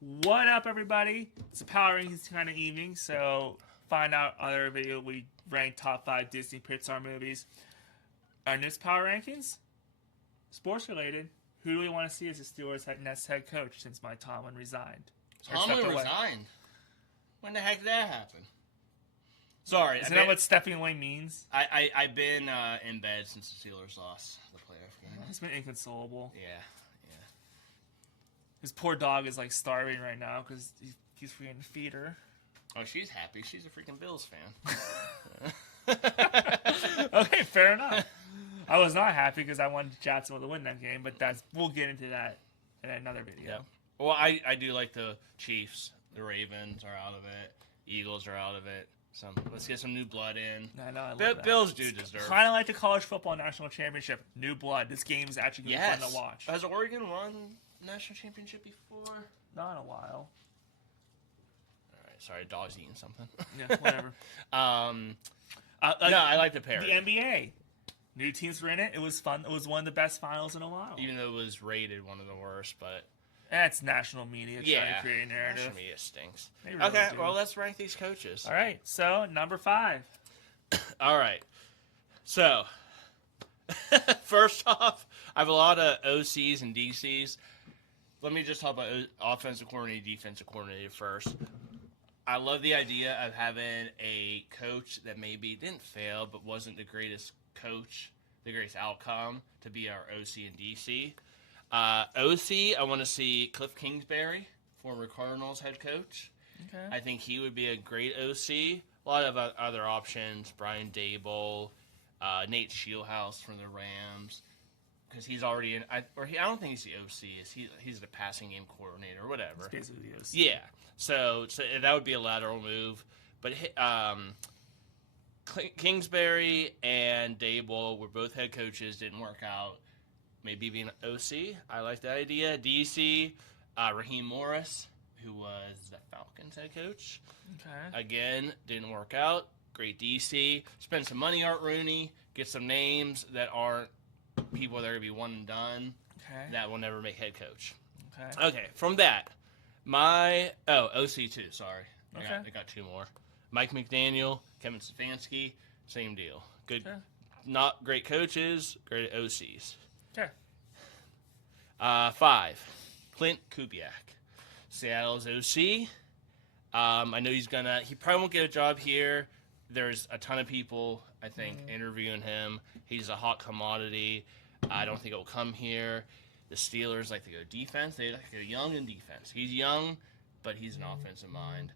What up, everybody? It's a Power Rankings kind of evening, so find out other video we rank top 5 Disney Pixar movies. Our next Power Rankings, sports related. Who do we want to see as the Steelers' next head coach since Mike Tomlin resigned? Tomlin resigned? When the heck did that happen? Sorry. Isn't that what stepping away means? I've been in bed since the Steelers lost the playoff game. He's been inconsolable. Yeah. His poor dog is like starving right now because he's freaking feed her. Oh, she's happy. She's a freaking Bills fan. Okay, fair enough. I was not happy because I wanted Jacksonville to win that game, but we'll get into that in another video. Yeah. Well, I do like the Chiefs. The Ravens are out of it. Eagles are out of it. So let's get some new blood in. I know. I love that. Bills do deserve. Kind of like the college football national championship. New blood. This game is actually going to be fun to watch. Has Oregon won national championship before? Not in a while. All right. Sorry, dog's eating something. Yeah, whatever. No, I like the parody. The NBA. New teams were in it. It was fun. It was one of the best finals in a while. Even though it was rated one of the worst, but that's national media trying to create a narrative. National media stinks. Really okay, do. well, let's rank these coaches. All right, so number 5. All right. So, first off, I have a lot of OCs and DCs. Let me just talk about offensive coordinator, defensive coordinator first. I love the idea of having a coach that maybe didn't fail but wasn't the greatest coach, the greatest outcome to be our OC and DC. OC, I want to see Cliff Kingsbury, former Cardinals head coach. Okay. I think he would be a great OC. A lot of other options, Brian Dable, Nate Shieldhouse from the Rams, because he's already in. I don't think he's the OC. He's the passing game coordinator or whatever. It's basically the OC. Yeah. So that would be a lateral move. But Kingsbury and Dable were both head coaches, didn't work out. Maybe being an OC, I like that idea. DC, Raheem Morris, who was the Falcons head coach. Okay. Again, didn't work out. Great DC. Spend some money, Art Rooney. Get some names that aren't people that are going to be one and done. Okay. That will never make head coach. Okay. Okay, from that, OC too, sorry. I got 2 more. Mike McDaniel, Kevin Stefanski, same deal. Good, not great coaches, great OCs. Okay. 5, Clint Kubiak, Seattle's OC. I know he probably won't get a job here. There's a ton of people, I think, interviewing him. He's a hot commodity. I don't think it will come here. The Steelers like to go defense. They like to go young in defense. He's young, but he's an offensive mind.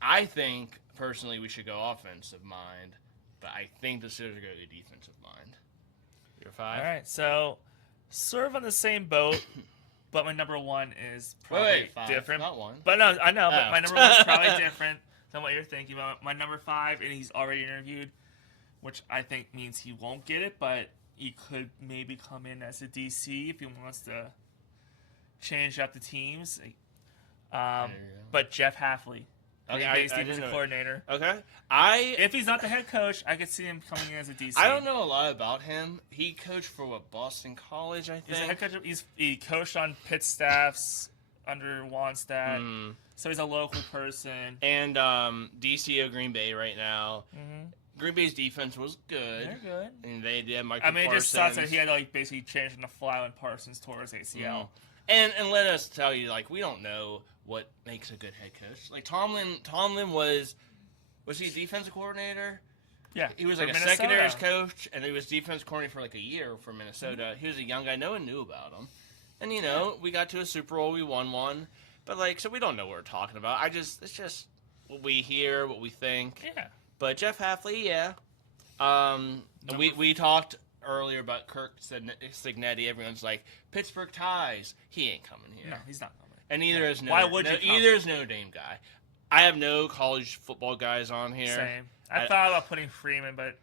I think, personally, we should go offensive mind, but I think the Steelers are going to go defensive mind. You're 5? All right, so sort of on the same boat, but my number 1 is probably 5, different. not 1. But no, I know, but my number 1 is probably different than what you're thinking about. My number 5, and he's already interviewed, which I think means he won't get it, but he could maybe come in as a DC if he wants to change up the teams. But Jeff Hafley. Okay, defensive coordinator. Okay. If he's not the head coach, I could see him coming in as a DC. I don't know a lot about him. He coached for Boston College, I think. He's a head coach. He coached on Pitt staffs under Wannstedt. So he's a local person. And DC of Green Bay right now. Mm-hmm. Green Bay's defense was good. They're good. And they did Michael Parsons. It just sucks that he had to basically change on the fly when Parsons tore his ACL. And let us tell you, we don't know what makes a good head coach. Tomlin was he defensive coordinator? Yeah. He was like a secondaries coach, and he was defense coordinator for a year for Minnesota. Mm-hmm. He was a young guy. No one knew about him. And, we got to a Super Bowl. We won one. But, so we don't know what we're talking about. It's just what we hear, what we think. Yeah. But Jeff Hafley, yeah. And we talked earlier about Kirk Cignetti. Everyone's like, Pittsburgh ties. He ain't coming here. No, he's not coming. And either is Notre Dame guy. I have no college football guys on here. Same. I thought about putting Freeman, but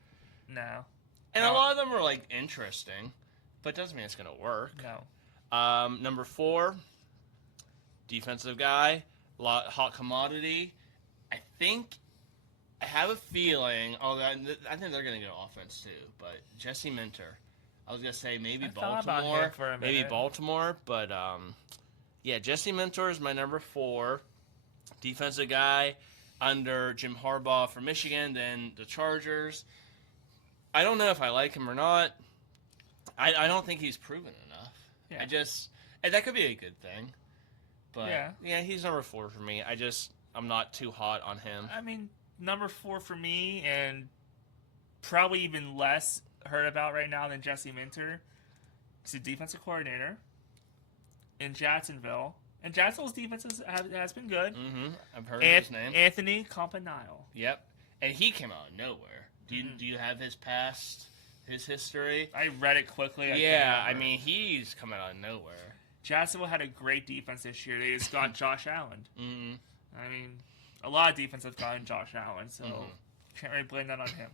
no. And a lot of them are interesting, but it doesn't mean it's gonna work. No. Number 4, defensive guy, hot commodity. I have a feeling. I think they're gonna go offense too. But Jesse Minter. I was gonna say maybe Baltimore, but Yeah, Jesse Minter is my number 4. Defensive guy under Jim Harbaugh for Michigan, then the Chargers. I don't know if I like him or not. I don't think he's proven enough. Yeah. And that could be a good thing. But Yeah. he's number 4 for me. I'm not too hot on him. I mean, number 4 for me, and probably even less heard about right now than Jesse Minter. He's a defensive coordinator in Jacksonville. And Jacksonville's defense has been good. Mm-hmm. I've heard his name. Anthony Campanile. Yep. And he came out of nowhere. Do you have his past, his history? I read it quickly. I mean, he's coming out of nowhere. Jacksonville had a great defense this year. They just got Josh Allen. Mm-hmm. I mean, a lot of defense have gotten Josh Allen, so can't really blame that on him.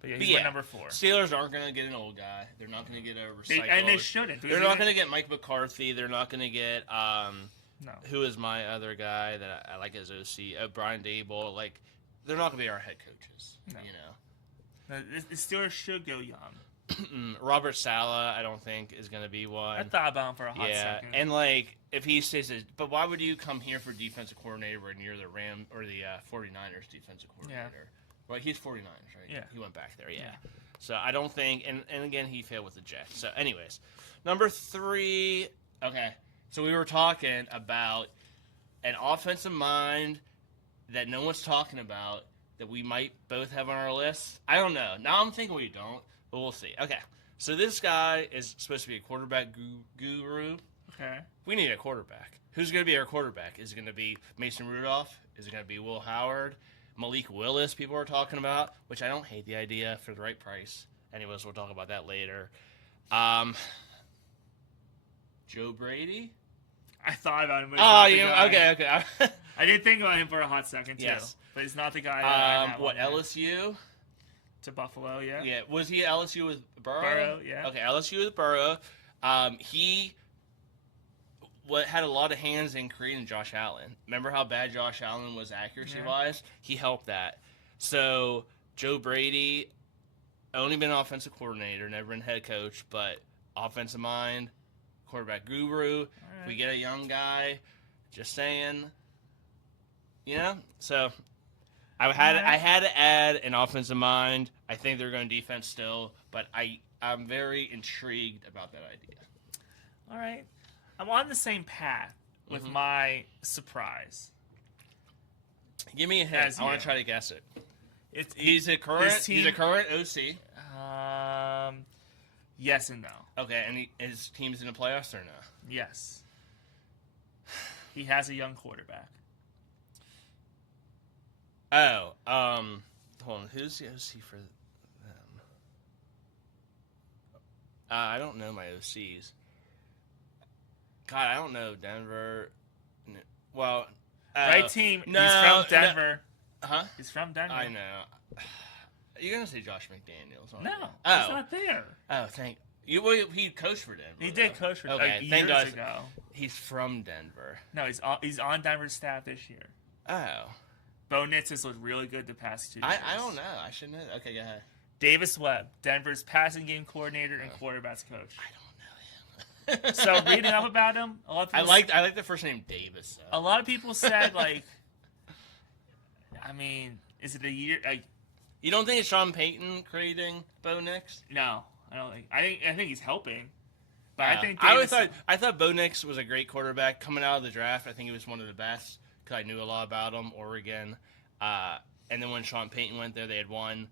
But yeah, he's my number 4. Steelers aren't going to get an old guy. They're not going to get a recycled. And they shouldn't. They're not going to get Mike McCarthy. They're not going to get no. Who is my other guy that I like as OC? Brian Dable. Like, they're not going to be our head coaches. No. You know. The Steelers should go young. Robert Saleh, I don't think is going to be one. I thought about him for a hot second. And like if he says, but why would you come here for defensive coordinator when you're the 49ers defensive coordinator? Yeah. Well, he's 49ers, right? Yeah. He went back there, yeah. So I don't think, and again, he failed with the Jets. So anyways, number 3, okay. So we were talking about an offensive mind that no one's talking about that we might both have on our list. I don't know. Now I'm thinking we don't, but we'll see. Okay. So this guy is supposed to be a quarterback guru. Okay. We need a quarterback. Who's going to be our quarterback? Is it going to be Mason Rudolph? Is it going to be Will Howard? Malik Willis, people are talking about, which I don't hate the idea for the right price. Anyways, we'll talk about that later. Joe Brady? I thought about him. But okay. I did think about him for a hot second, too. Yes. But he's not the guy that I have on there. LSU? To Buffalo, yeah. Yeah. Was he at LSU with Burrow? Burrow, yeah. Okay, LSU with Burrow. He had a lot of hands in creating Josh Allen. Remember how bad Josh Allen was accuracy-wise? He helped that. So, Joe Brady, only been an offensive coordinator, never been head coach, but offensive mind, quarterback guru. Right. If we get a young guy, just saying, So, I had to add an offensive mind. I think they're going defense still, but I'm very intrigued about that idea. All right. I'm on the same path with my surprise. Give me a hint. I want to try to guess it. He's a current OC. Yes and no. Okay, and his team's in the playoffs or no? Yes. He has a young quarterback. Oh, hold on. Who's the OC for them? I don't know my OCs. God, I don't know Denver. Well, right team. No, he's from Denver. No. Huh? He's from Denver. I know. You're gonna say Josh McDaniels? No, oh. He's not there. Oh, thank you. Well, he coached for Denver. He did coach for Denver years ago. He's from Denver. No, he's on Denver's staff this year. Oh. Bo Nix has looked really good the past 2 years. I don't know. I should know. Okay, go ahead. Davis Webb, Denver's passing game coordinator and quarterbacks coach. I don't know him. So reading up about him, a lot of people I like the first name Davis. A lot of people said I mean, is it a year? You don't think it's Sean Payton creating Bo Nix? No, I don't think. I think he's helping, but I think I thought Bo Nix was a great quarterback coming out of the draft. I think he was one of the best because I knew a lot about him. Oregon, and then when Sean Payton went there, they had won.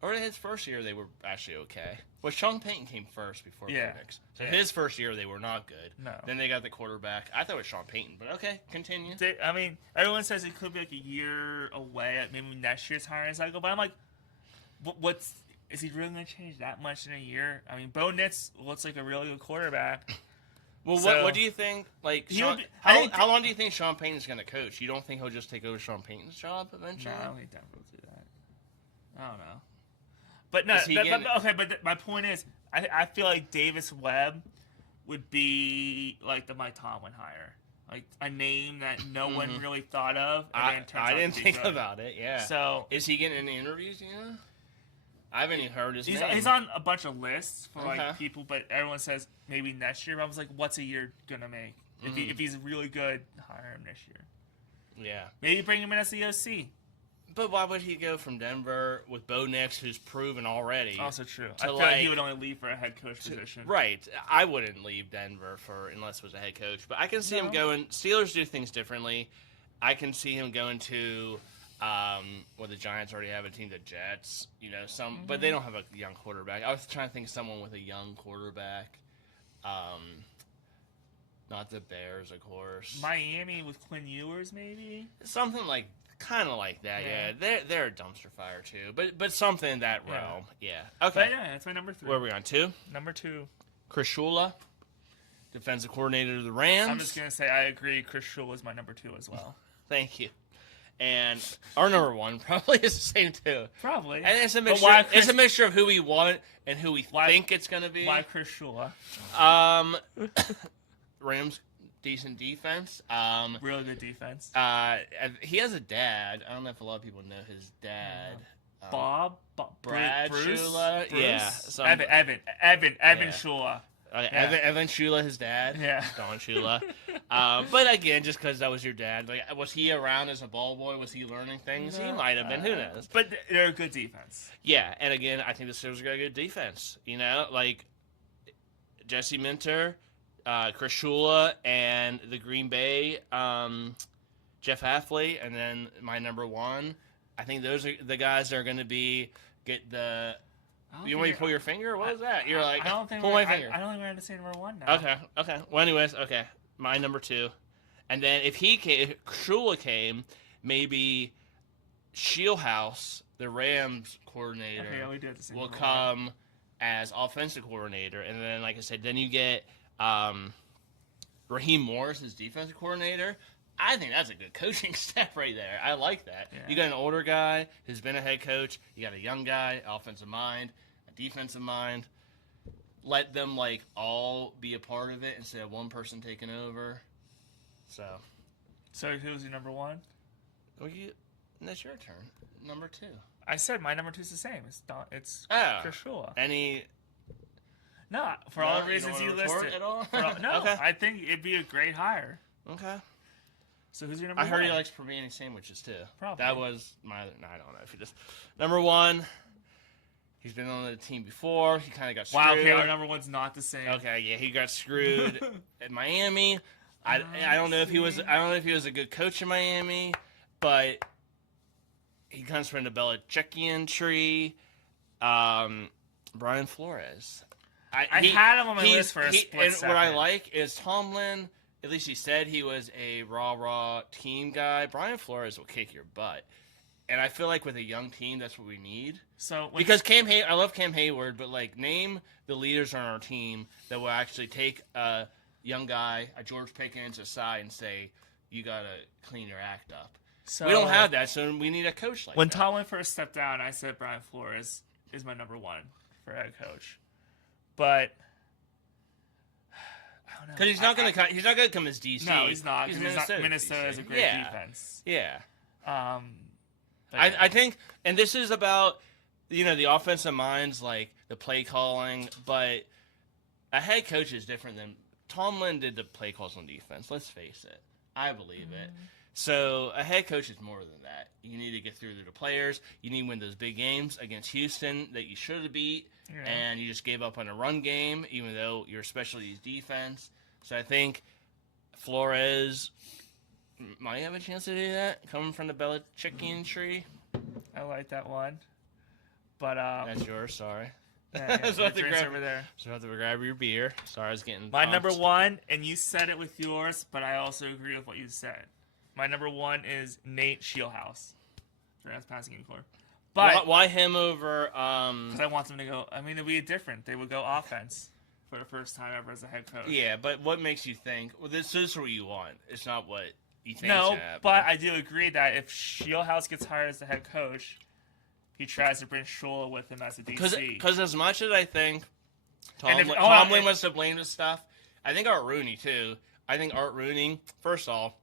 Or his first year, they were actually okay. Well, Sean Payton came first before Bo Nix. So his first year, they were not good. No. Then they got the quarterback. I thought it was Sean Payton, but okay, continue. I mean, everyone says it could be like a year away at maybe next year's hiring cycle, but I'm like, is he really going to change that much in a year? I mean, Bo Nix looks like a really good quarterback. Well, what do you think? Like, how long do you think Sean Payton's going to coach? You don't think he'll just take over Sean Payton's job eventually? No, I don't think Denver will do that. I don't know. But no, but my point is, I feel like Davis Webb would be like the Mike Tomlin hire, like a name that no one really thought of. And I didn't think about it. Yeah. So is he getting any interviews? You know, I haven't even heard his name. He's on a bunch of lists for like people, but everyone says maybe next year. But I was like, what's a year gonna make? If he's really good, hire him this year. Yeah. Maybe bring him in as the OC. But why would he go from Denver with Bo Nix, who's proven already? Also true. To I feel like he would only leave for a head coach position. Right. I wouldn't leave Denver unless it was a head coach. But I can see him going. Steelers do things differently. I can see him going to the Giants already have a team, the Jets. But they don't have a young quarterback. I was trying to think of someone with a young quarterback. Not the Bears, of course. Miami with Quinn Ewers, maybe? Something kind of like that, yeah. They're a dumpster fire too, but something in that realm, yeah. Okay. But yeah, that's my number 3. Where are we on 2? Number 2. Chris Shula, defensive coordinator of the Rams. I'm just gonna say I agree. Chris Shula is my number 2 as well. Thank you. And our number 1 probably is the same too. Probably. And it's a mixture. It's a mixture of who we want and who we think it's gonna be. Why Chris Shula? Rams. Decent defense. Really good defense. He has a dad. I don't know if a lot of people know his dad. Brad Bruce? Shula. Yeah. Evan Yeah. Shula. Evan Shula, his dad. Yeah. Don Shula. But again, just because that was your dad, was he around as a ball boy? Was he learning things? He might have been. Who knows? But they're a good defense. Yeah, and again, I think the Steelers got a good defense. Jesse Minter, Chris Shula, and the Green Bay, Jeff Hafley, and then my number 1. I think those are the guys that are going to get the. You want me to pull your finger? What was that? You're like, pull my finger. I don't think we're going to say number 1 now. Okay. Well, anyways, okay. My number 2. And then if Shula came, maybe Shieldhouse, the Rams coordinator, we do have to say will number come as offensive coordinator. And then, like I said, then you get Raheem Morris as defensive coordinator. I think that's a good coaching step right there. I like that. Yeah. You got an older guy who's been a head coach. You got a young guy, offensive mind, a defensive mind. Let them all be a part of it instead of one person taking over. So who's your number 1? Well, that's your turn. Number 2. I said my number 2 is the same. It's Chris Shula. No, for all the reasons you listed. At all? No, okay. I think it'd be a great hire. Okay. So who's your number 1? I heard he likes Permian sandwiches too. Probably. That was my other. I don't know if he just. Number 1. He's been on the team before. He kind of got screwed. Wow. Okay, our number 1's not the same. Okay, yeah, he got screwed at Miami. I don't know if he was. I don't know if he was a good coach in Miami, but he comes from the Belichickian tree. Brian Flores. I had him on my list for a split second. What I like is Tomlin. At least he said he was a raw team guy. Brian Flores will kick your butt. And I feel like with a young team, that's what we need. Because I love Cam Hayward, but name the leaders on our team that will actually take a young guy, a George Pickens, aside and say, you got to clean your act up. So, we don't have that, so we need a coach like that. When Tomlin first stepped down, I said Brian Flores is my number 1 for head coach. But I don't know. Because he's not going to come as DC. No, he's not. He's Minnesota is a great defense. Yeah. Yeah. I think, and this is about, the offensive minds, the play calling, but a head coach is different than Tomlin did the play calls on defense. Let's face it. I believe it. So a head coach is more than that. You need to get through to the players. You need to win those big games against Houston that you should have beat, and you just gave up on a run game, even though your specialty is defense. So I think Flores might have a chance to do that, coming from the Belichickian tree. I like that one. But that's yours, sorry. Yeah, so I have to grab over there. So I have to grab your beer. Sorry, I was getting my number 1, and you said it with yours, but I also agree with what you said. My number 1 is Nate Shieldhouse. That's passing game core. But why him over? Because I want them to go. I mean, it'd be different. They would go offense for the first time ever as a head coach. Yeah, but what makes you think? Well, this is what you want. It's not what you think. No, but I do agree that if Shieldhouse gets hired as the head coach, he tries to bring Shula with him as a DC. Because as much as I think Tomlin was to blame this stuff, I think Art Rooney too. I think Art Rooney, first off,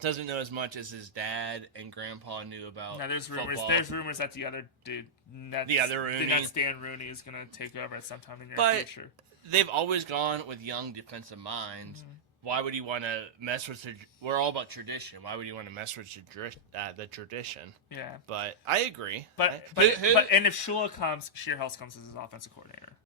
doesn't know as much as his dad and grandpa knew about. Now there's rumors. Football. There's rumors that the other dude, the other Rooney, that's Dan Rooney, is going to take over at some time in the near future. They've always gone with young defensive minds, why would you want to mess with the? We're all about tradition. Why would you want to mess with the tradition? Yeah. But I agree. But and if Shula comes, Shearhouse comes as his offensive coordinator.